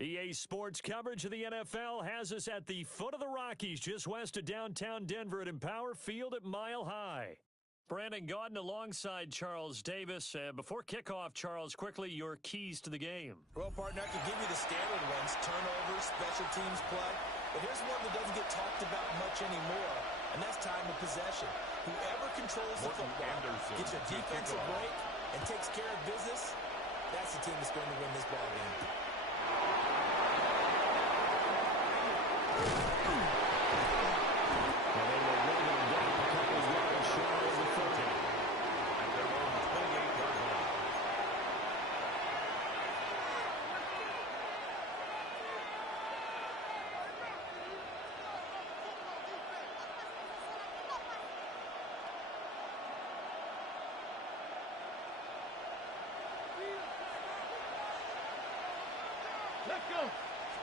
EA Sports coverage of the NFL has us at the foot of the Rockies, just west of downtown Denver at Empower Field at Mile High. Brandon Gaudin alongside Charles Davis. Before kickoff, Charles, quickly, your keys to the game. Well, partner, I can give you the standard ones, turnovers, special teams play. But here's one that doesn't get talked about much anymore, and that's time of possession. Whoever controls the football, gets a defensive break, and takes care of business, that's the team that's going to win this ball game. Let's go.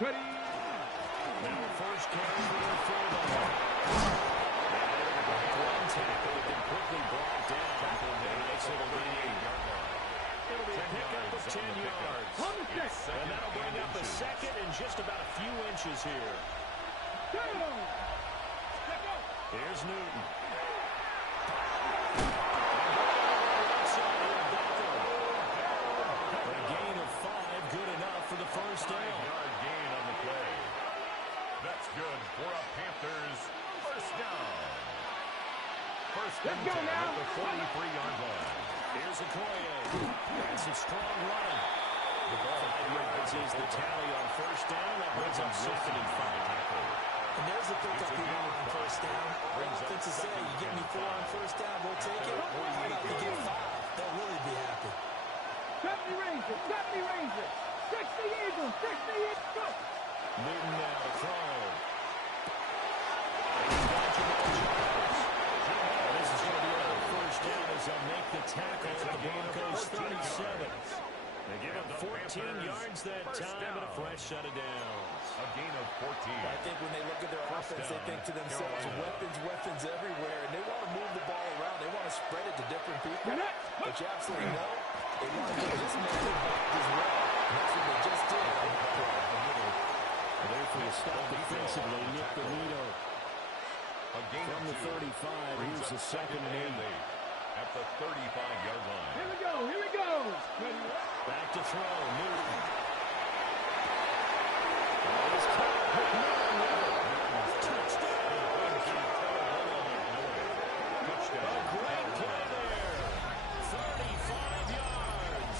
Ready. Now the first carry for the fullback. One tackle has been quickly brought down. Nice little gain. It'll be a pickup of 10 yards. And that'll bring up a second and just about a few inches here. Here's Newton. First down. 5-yard gain on the play. That's good for a Panthers first down. First and 10 at the 43-yard line. Here's Okoye. That's a strong run. The ball 5 yards is the tally on first down. That brings up second and 5. And there's the pickup you want on first down. All offenses say, you get me 4 on first down, we'll take it. How about you get 5? They'll really be happy. 70 Rangers, 70 Rangers. 60 Eagles, 60 Eagles, go! Newton now to throw. This is going to be a first down as they'll make the tackle at the Broncos 37. They give up 14 yards that time and a fresh set of downs. A gain of 14. I think when they look at their offense, they think to themselves, weapons everywhere, and they want to move the ball around. They want to spread it to different people. But you absolutely know, they want to get this man involved as well. And that's what they just did. There for the stop defensively, Nick Benito. From the 35, here's the second and 8. At the 35-yard line. Here we go, here we go. Back to throw, Newton. Touchdown. A great play there. 35 yards.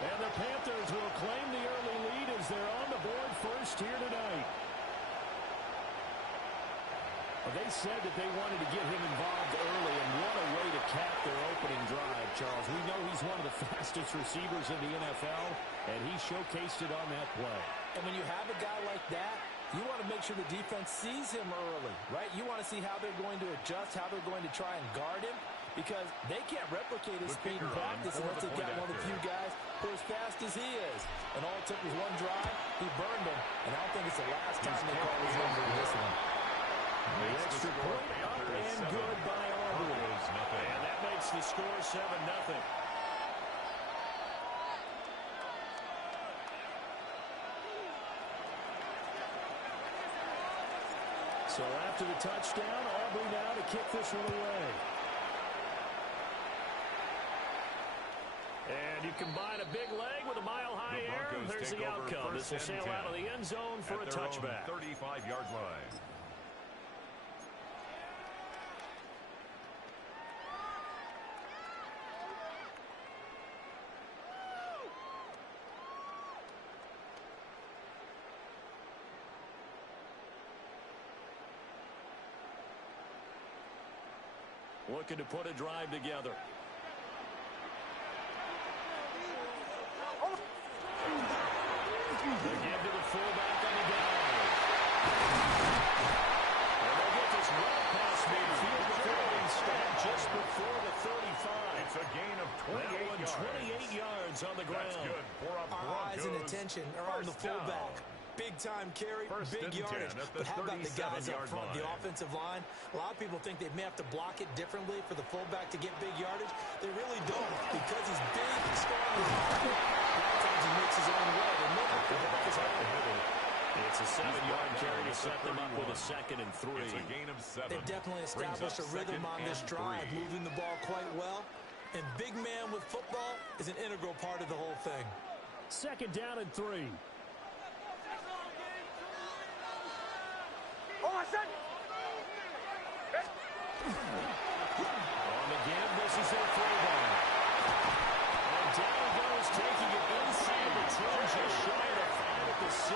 And the Panthers will claim the early lead as they're on the board first here tonight. Well, they said that they wanted to get him involved early, and what a way to cap their opening drive, Charles. We know he's one of the fastest receivers in the NFL, and he showcased it on that play. And when you have a guy like that, you want to make sure the defense sees him early, right? You want to see how they're going to adjust, how they're going to try and guard him, because they can't replicate his speed in practice unless they've got one of the few guys who are as fast as he is. And all it took was one drive, he burned him, and I don't think it's the last time they call his number in this one. The extra point up and good by Aubrey. And that makes the score 7-0. So after the touchdown, Aubrey now to kick this one away. And you combine a big leg with a mile-high air. There's the outcome. This will sail out of the end zone for a touchback. 35-yard line. Looking to put a drive together. They give to the fullback on the dive. And they'll get this well past midfield before being stopped just before the 35. It's a gain of 28 yards. 28 yards on the ground. That's good for a Our eyes and attention are on the fullback. Big-time carry, big yardage. But how about the guys up front, the offensive line? A lot of people think they may have to block it differently for the fullback to get big yardage. They really don't, because he's big, strong, and powerful. A lot of times he makes his own way. They may have to block his own. It's a 7-yard carry to set them up with a 2nd and 3. It's a gain of 7. They've definitely established a rhythm on this drive, moving the ball quite well. And big man with football is an integral part of the whole thing. 2nd down and 3. Oh, I said. On the give, this is a throwback. And down goes, taking it inside the 10, just shy of the 5 at the 6.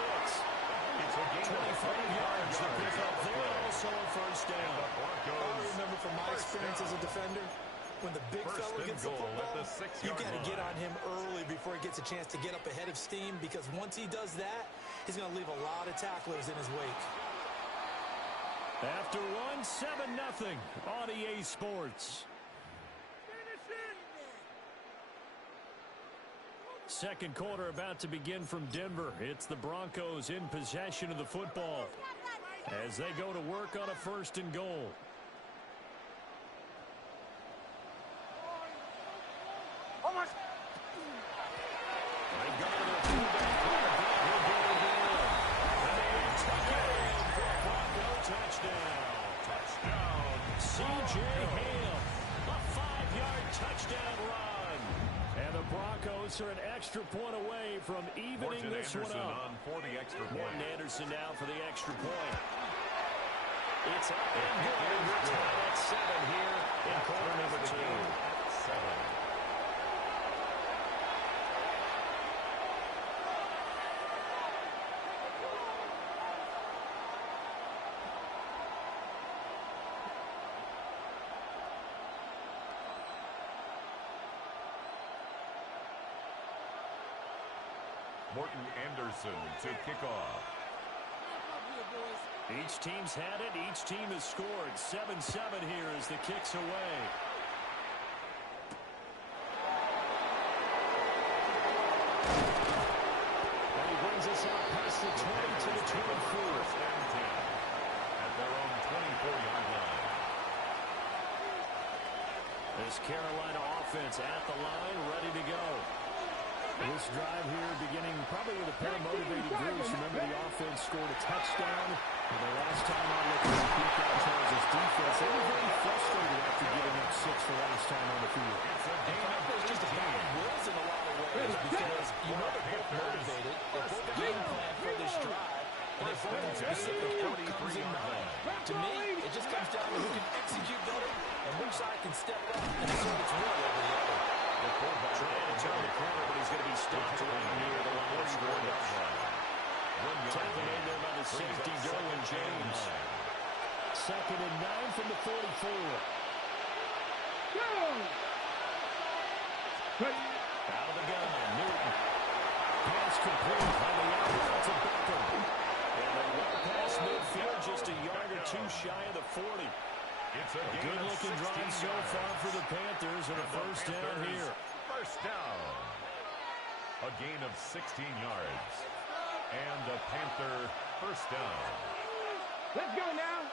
It's a gain 25 yards to pick up there, also a first down. I remember from my experience as a defender, when the big fella gets the football, you got to get on him early before he gets a chance to get up ahead of steam, because once he does that, he's going to leave a lot of tacklers in his wake. After one, 7-0 on EA Sports. Second quarter about to begin from Denver. It's the Broncos in possession of the football as they go to work on a 1st and goal. Almost. They go to the fullback. He'll go again. And they tuck it in for a Bronco touchdown. C.J. Ham, a 5-yard touchdown run. And the Broncos are an extra point away from evening this one up. For the extra point. Morton Anderson now for the extra point. It's up and good. We're tied at 7 here in quarter number 2. 7. Morton Anderson to kick off. Each team's had it. Each team has scored. 7-7 here as the kick's away. And he brings us out past the 20 to the 24. And 10 at their own 24-yard line. This Carolina offense at the line, ready to go. This drive here beginning probably with a pair of motivated groups. Remember, the offense scored a touchdown. And the last time I looked at the peak out Charles' defense, they were very frustrated after giving up 6 the last time on the field. In fact, there's just a battle of wills in a lot of ways, because you know they're both motivated, they're both game plan for this drive, and they both have specific outcomes in mind. To me, it just comes down to who can execute better and which side can step up and assert its will over the other. Trying to turn the corner, but he's going to be stopped right near the line of scrimmage. Taken in there by the safety, Derwin James. 2nd and 9 from the 44. Out of the gun, Newton. Pass complete on the outside to Beckham. And a well past midfield, just a yard or 2 shy of the 40. It's a good-looking drive so far for the Panthers, and a first down here. First down. A gain of 16 yards. And the Panther first down. Let's go now.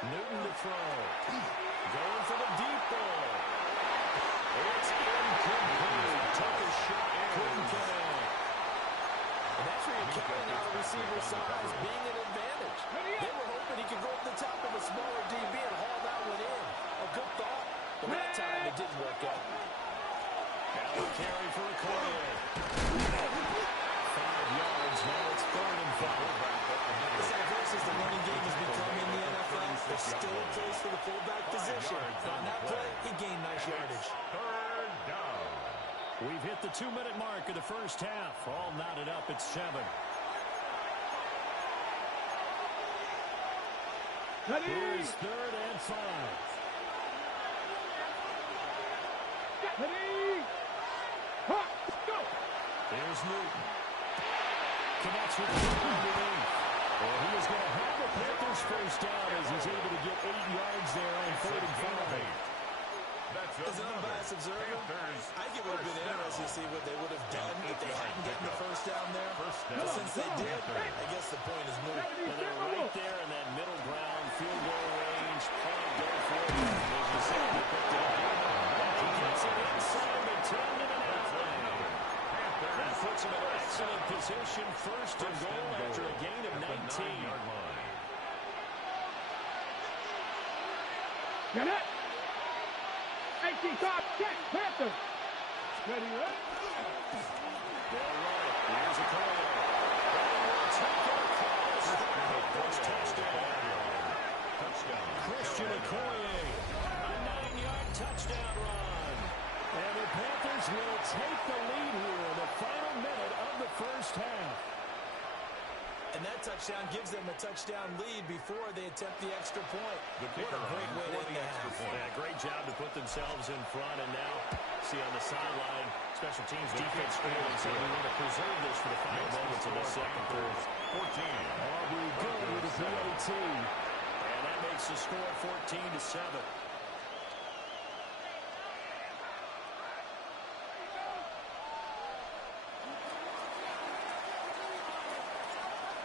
Newton to throw. Going for the deep ball. It's incomplete. Took a shot, couldn't connect. And that's where you're counting on a receiver's size being an advantage. They were hoping he could go up the top of a smaller DB and haul that one in. A good thought, but that time it didn't work out. Now a carry for a Okoye. 5 yards, now it's 3rd and 5. As diverse as the running game has become in the NFL, there's still a place for the fullback position. On that play, he gained nice yardage. Third down. We've hit the 2-minute mark of the first half. All knotted up at 7. Here's 3rd and 5. There's Newton. Connects with the underneath. And he is going to have the Panthers first down as he's able to get 8 yards there on 3rd and 5. As an unbiased observer, I think it would have been interesting to see what they would have done if they hadn't gotten the first down there. But since they did, I guess the point is moot. And they're right there in that middle ground, field goal range. Point, go for it. As you said, they picked it up. And he gets it inside the 10 to the 9. That puts him in excellent position. First and goal after a gain of 19. Get it. 18 top, check, Panther. Ready, right? They'll run it. Here's a call. Touchdown. Christian Okoye. A 9-yard touchdown run. And the Panthers will take the lead here in the final minute of the first half. And that touchdown gives them a touchdown lead before they attempt the extra point. What a great way to end the half. Yeah, great job to put themselves in front. And now, see on the sideline, special teams defense scoring. So we want to preserve this for the final moments of the second quarter. 14. Aubrey good with the PAT. And that makes the score 14-7.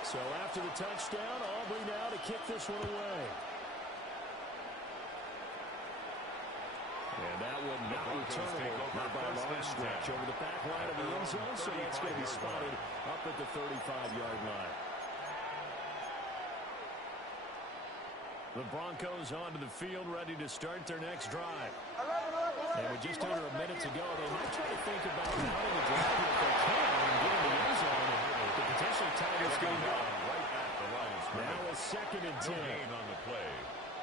So after the touchdown, Aubrey now to kick this one away. And that one not returnable, not by a long stretch, over the back line of the end zone, so that's going to be spotted up at the 35-yard line. The Broncos onto the field, ready to start their next drive. And with just under a minute to go, they might try to think about mounting a drive if they can and getting the end zone to potentially tie this game up. Right at the line of scrimmage. Now a 2nd and 10. No gain on the play.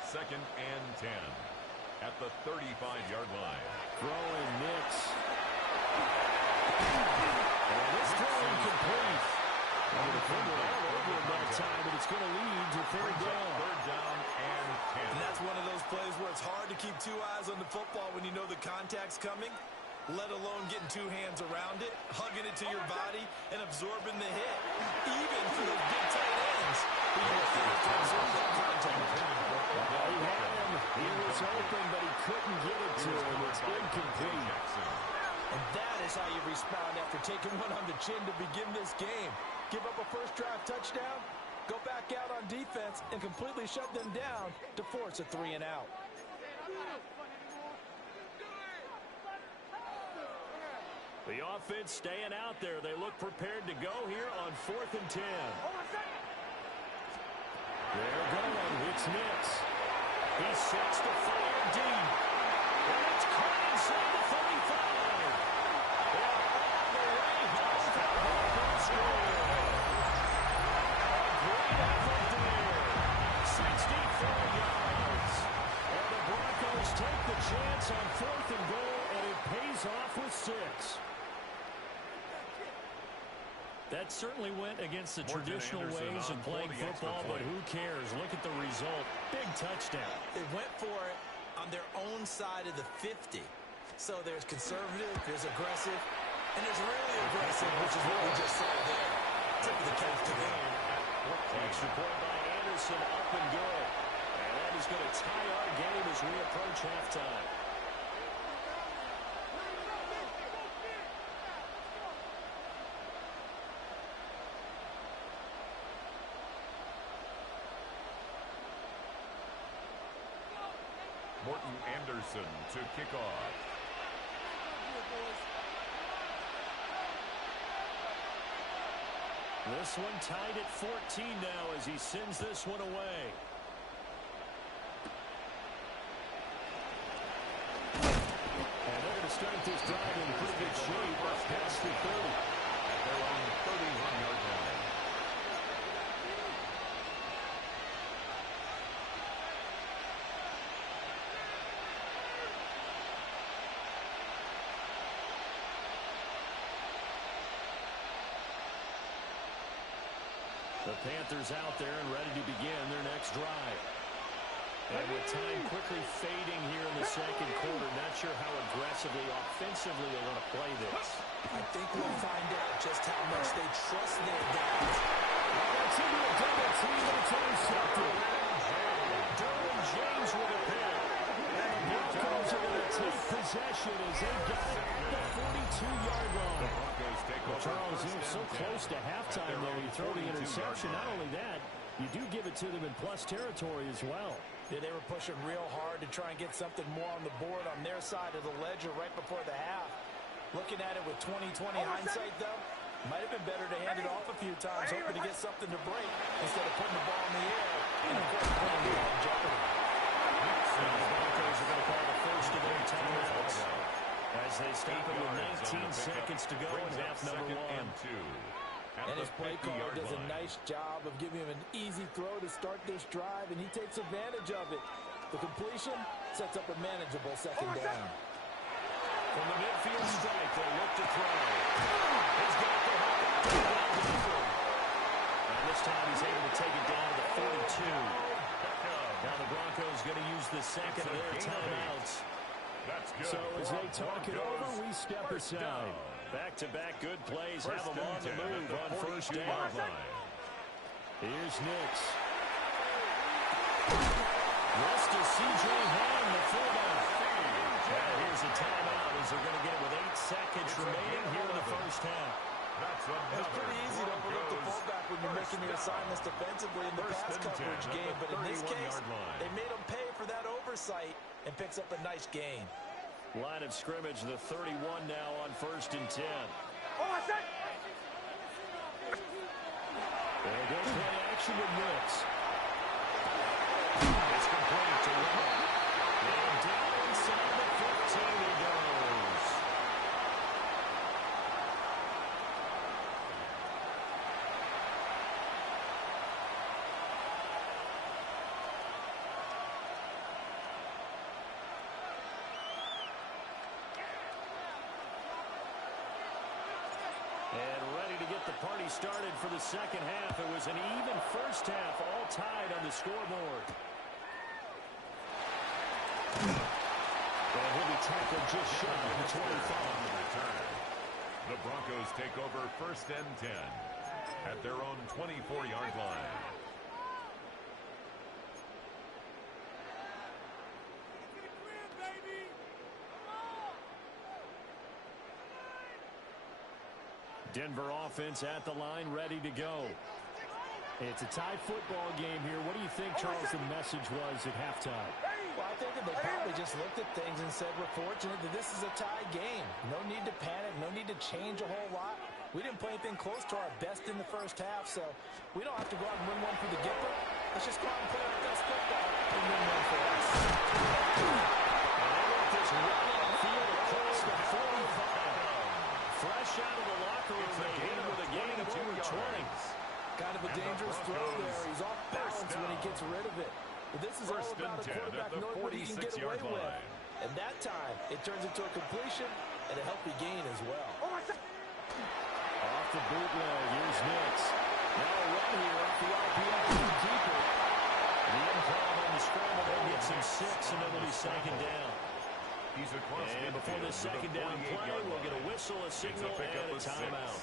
2nd and 10 at the 35-yard line. Throwing Nix. And this throw incomplete. And the finger all over him that time, but it's going to lead to 3rd down. 3rd down and 10. And that's one of those plays where it's hard to keep 2 eyes on the football when you know the contact's coming, let alone getting 2 hands around it, hugging it to your body, and absorbing the hit. Even for those big tight ends, who you have to absorb that contact. He had him. He was open, but he couldn't get it to him. It's incomplete. And that is how you respond after taking one on the chin to begin this game. Give up a first drive touchdown, go back out on defense, and completely shut them down to force a 3 and out. The offense staying out there. They look prepared to go here on 4th and 10. They're going. It's Nix. He sets the fire deep. And it's caught inside the 35. They're all the way home for the Broncos score. A great effort there. 64 yards. And the Broncos take the chance on 4th and goal, and it pays off with 6. That certainly went against the traditional ways of playing football, but who cares? Look at the result. Big touchdown. They went for it on their own side of the 50. So there's conservative, there's aggressive, and there's really aggressive, which is what we just saw there. Tip of the cap to them. Extra point by Anderson, up and good. And that is going to tie our game as we approach halftime. Morton Anderson to kick off. This one tied at 14 now as he sends this one away. And they're going to start this drive in pretty good shape past the 30. At their own 31-yard line. The Panthers out there and ready to begin their next drive. And with time quickly fading here in the second quarter, not sure how aggressively, offensively they want to play this. I think we'll find out just how much they trust their guys. That's into a double team, and it's intercepted. Derwin James with a pick. And the Broncos are going to take possession possession as they got it at the 42-yard line. Well, Charles, so close to halftime there. You throw the interception. Not only that, you do give it to them in plus territory as well. Yeah, they were pushing real hard to try and get something more on the board on their side of the ledger right before the half. Looking at it with 20/20 hindsight, though, might have been better to hand it off a few times, hoping to get something to break instead of putting the ball in the air and, of course, putting the ball in jeopardy. So the Broncos are going to call the first of their timeouts as they stop it with 19 seconds to go in half number one. And his play caller does a nice job of giving him an easy throw to start this drive, and he takes advantage of it. The completion sets up a manageable second down. From the midfield strike, they look to throw. He's got the hook. And this time he's able to take it down to the 42. Now the Broncos going to use the second of their timeouts. So as they talk it over, we step aside. Back-to-back good plays have them on the move on first down. Here's Nix. Rest is C.J. Ham, the fullback. And here's a timeout as they're going to get it with 8 seconds remaining here in the first half. It's pretty easy to overlook the fullback when you're making your assignments defensively in the pass coverage game, but in this case, they made him pay for that oversight and picks up a nice gain. Line of scrimmage, the 31 now on first and 10. There goes play action with Nix. It's complete to Ron. And down inside the 15 he goes. And ready to get the party started for the second half. It was an even first half, all tied on the scoreboard. And he'll be tackled just shy of the 25. The Broncos take over first and 10 at their own 24-yard line. Denver offense at the line, ready to go. It's a tie football game here. What do you think, Charles, the message was at halftime? Well, I think that they probably just looked at things and said, we're fortunate that this is a tie game. No need to panic, no need to change a whole lot. We didn't play anything close to our best in the first half, so we don't have to go out and win one for the Gipper. Let's just go out and play our best football and win one for us. And they want this running field across the 45. Fresh out of the locker room, they hit him with a gain of over 20. Kind of a dangerous throw there. He's off balance when he gets rid of it. But this is all about a quarterback knowing what he can get away with. And that time, it turns into a completion and a healthy gain as well. Off the bootleg, here's Nix. Now a run here off the RPO, deeper. The improv on the scramble, they'll get some 6, and then it'll be second down. And before this second down play, we'll get a whistle, a signal, and a timeout.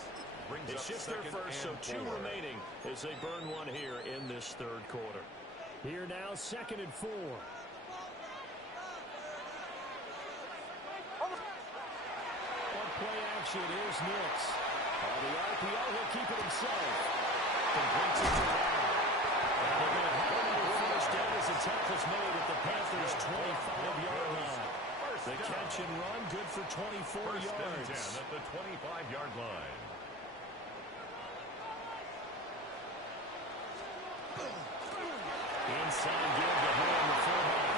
It's just their first, so 2 remaining as they burn one here in this third quarter. Here now, second and 4. On play action, here's Nix. On the RPO, he'll keep it himself. Completes it to Brown. And they're going to have another first down as the tackle's made at the Panthers' 25-yard line. The catch and run, good for 24 yards. First and 10 at the 25-yard line. Inside give to Ham, the fullback.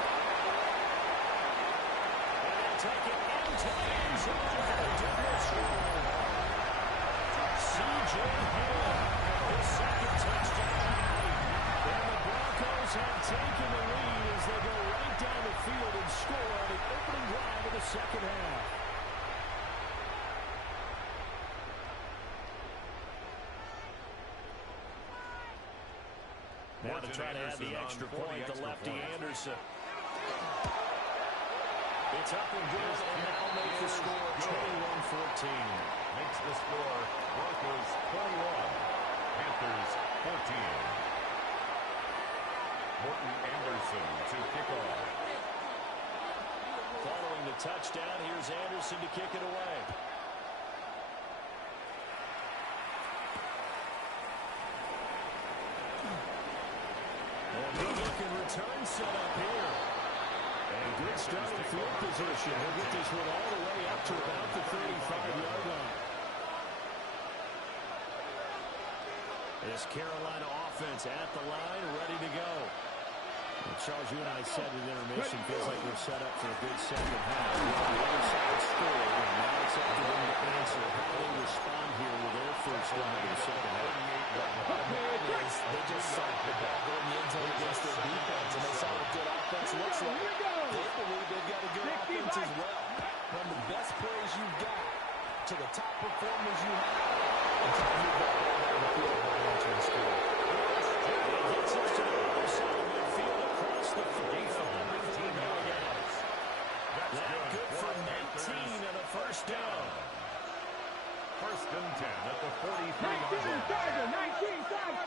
And they'll take it into the end zone for the Denver score. C.J. Ham, his second touchdown. And the Broncos have taken the lead as they go right down the field and score on the opening drive of the second half. Now to try to add the extra point, the lefty Anderson. It's up and good, and now make the score 21-14. Makes the score Broncos 21, Panthers 14. Morton Anderson to kick off. Following the touchdown. Here's Anderson to kick it away. Good-looking return set up here. And good starting field position. He'll get this one all the way up to about the 35-yard line. This Carolina offense at the line, ready to go. Well, Charles, you and I said at intermission, feels like we're set up for a good second half. The other side scored, and now it's up to them to answer how they respond here with their first drive of the second half. They just saw the ball go in the end zone against their defense, and they saw what good offense looks like. They believe they've got a good offense as well. From the best players you've got to the top performers you have, and try to move that ball down the field by entering the score. It gets us to the other side of midfield across the 45 yards. That's good for 19 and a first down. First and 10 at the 43-yard line. 19 Tiger.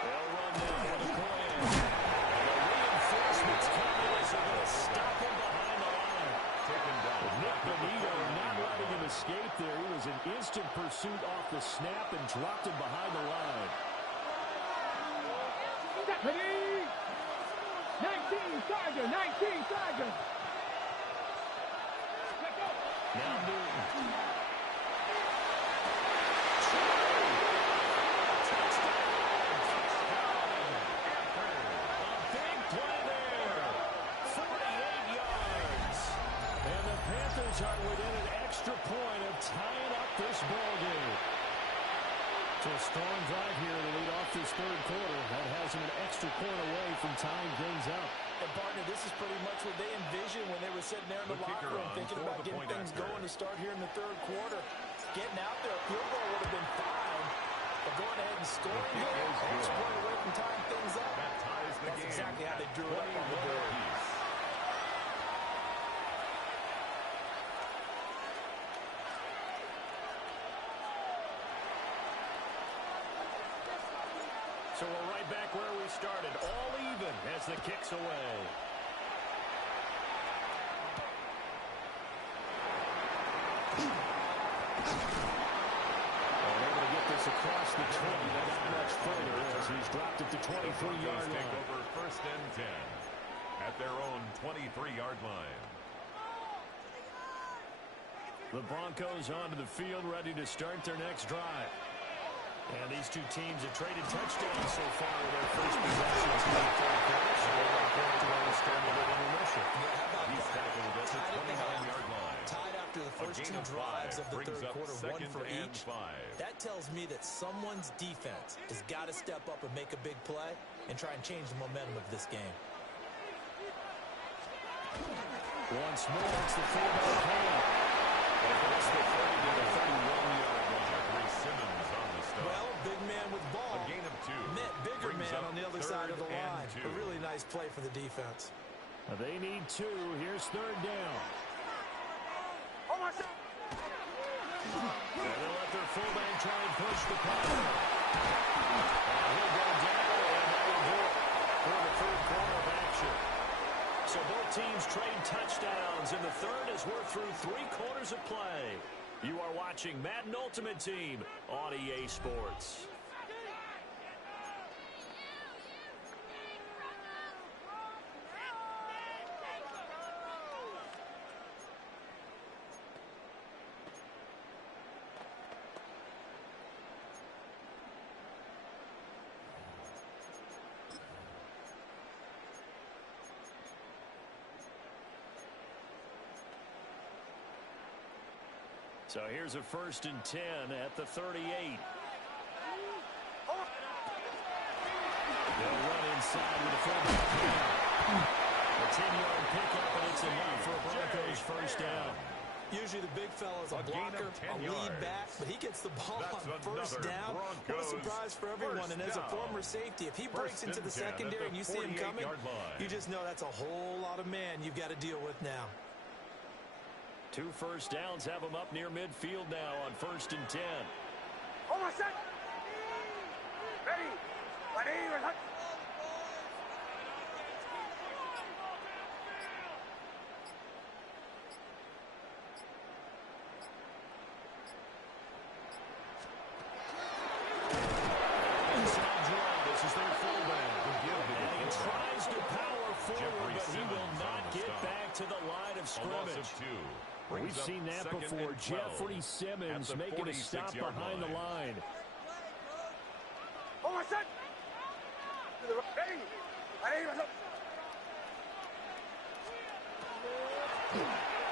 They'll run now with a plan. And the reinforcements coming as they're going to stop him behind the line. Taken down. Nick Benito not letting him escape there. He was in instant pursuit off the snap and dropped him behind the line. 19 Tiger. 19 Tiger. Now Newton. A big play there. 48 yards. And the Panthers are within an extra point of tying up this ball game. So a strong drive here to lead off this third quarter. That has them an extra point away from tying things up. And, partner, this is pretty much what they envisioned when they were sitting there in the locker room thinking about getting things going to start here in the third quarter. Getting out there, a field goal would have been fine. But going ahead and scoring here, an extra point away from tying things up. That ties the That's game. exactly how they drew it up on the board. So we're right back where we started, all even as the kick's away. Able to get this across the 20, but not much further as he's dropped it to 23-yard line. Take over first and 10 at their own 23-yard line. The Broncos onto the field, ready to start their next drive. And these two teams have traded touchdowns so far with their first possessions in the third quarter. So they're going to start with an intermission. He's tackled at the 29-yard line. Tied after the first two drives of the third quarter, one for each. That tells me that someone's defense has got to step up and make a big play and try and change the momentum of this game. Once more, it's the fullback hand. Across the 30 to the 31-yard line. Simmons on the stop. Well, big man with ball. A gain of 2. Met bigger Brings man up on the other side of the third and line. 2. A really nice play for the defense. They need 2. Here's third down. And they'll let their fullback try and push the Panther. And he'll go down, and that will do it for the third quarter of action. So both teams trade touchdowns, and the third as we're through 3 quarters of play. You are watching Madden Ultimate Team on EA Sports. So here's a first and 10 at the 38. They'll run inside with a fullback hand. A 10-yard pickup, and it's enough for a Broncos first down. Usually the big fella's a blocker, a lead back, but he gets the ball on first down. What a surprise for everyone. And as a former safety, if he breaks into the secondary and you see him coming, you just know that's a whole lot of man you've got to deal with now. 2 first downs have them up near midfield now on first and 10. Almost set. Ready. Ready. but he will not get back to the line of scrimmage. We've seen that before. Jeffrey Simmons making a stop behind the line.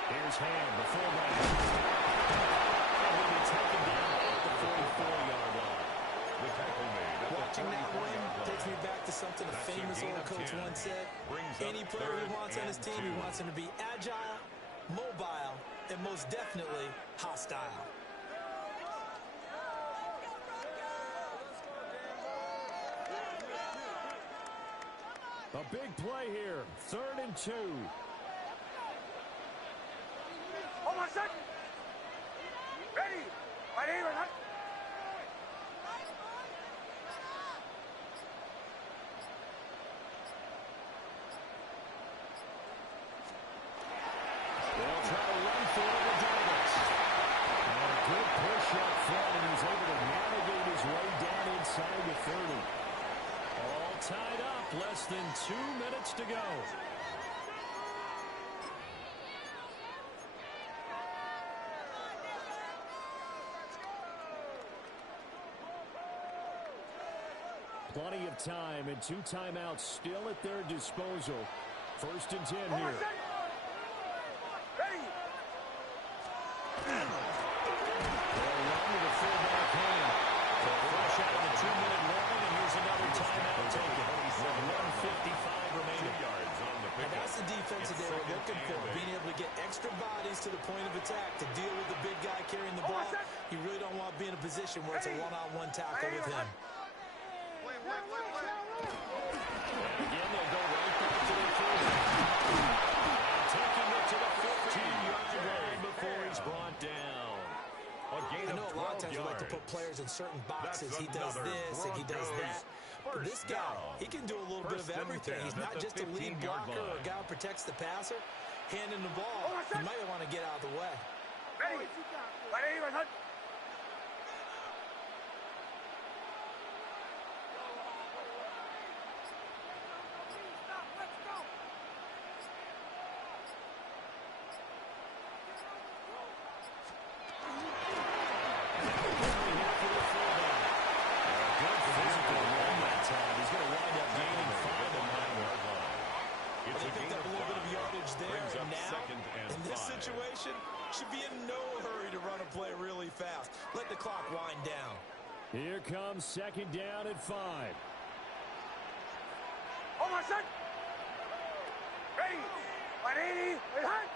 Here's Ham, the fullback. And he'll be taken down at the 44-yard line. The tackle made. Watching that win takes me back to something a famous old coach once said. Any player he wants on his team, he wants him to be agile, mobile, and most definitely hostile. A big play here. 3rd and 2. Hold on a second. Ready. Right here. Right. They'll try to run for it with Davis. And a good push up front, and he's able to navigate his way down inside the 30. All tied up. Less than 2 minutes to go. Plenty of time and 2 timeouts still at their disposal. 1st and 10 here. Ready. They'll run with a fullback hand. Fresh out of the 2-minute warning, and here's another timeout taken. With 1:55 remaining. And that's the defense that they were looking for, being able to get extra bodies to the point of attack to deal with the big guy carrying the ball. You really don't want to be in a position where it's a one-on-one tackle with him. And again, they'll go right back to their fullback. Taking it to the 15-yard line before he's brought down. I know a lot of times we like to put players in certain boxes. He does this and he does that. But this guy, he can do a little bit of everything. He's not just a lead blocker or a guy who protects the passer. Handing the ball, you might want to get out of the way. Ready. Ready. Right. Should be in no hurry to run a play really fast. Let the clock wind down. Here comes 2nd down at 5. Hold on a second. Ready. 180. Right.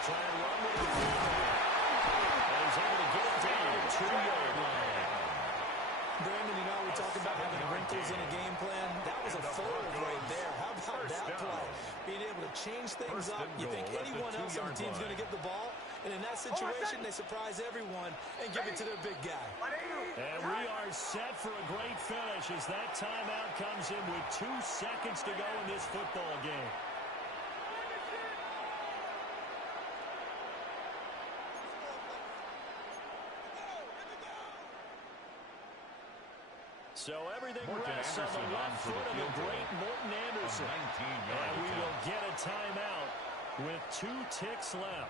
Try and run with the fullback. And he's able to get it down to the 2-yard line. Brandon, you know, we talk about having wrinkles in a game plan. That was a fold right there. How about that play? Being able to change things up. You think anyone else on the team's going to get the ball, and in that situation, they surprise everyone and give it to their big guy. And we are set for a great finish as that timeout comes in with 2 seconds to go in this football game. So everything rests on the left foot of the great Morton Anderson. And we will get a timeout with 2 ticks left.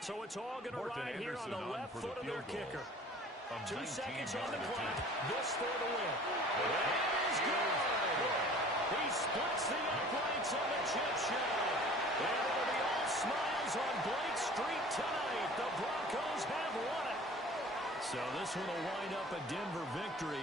So it's all going to ride here on the left foot of their kicker. 2 seconds on the clock. This for the win. It is good. He splits the uprights on the chip shot. And it'll be all smiles on Blake Street tonight. The Broncos have won it. So this one will wind up a Denver victory.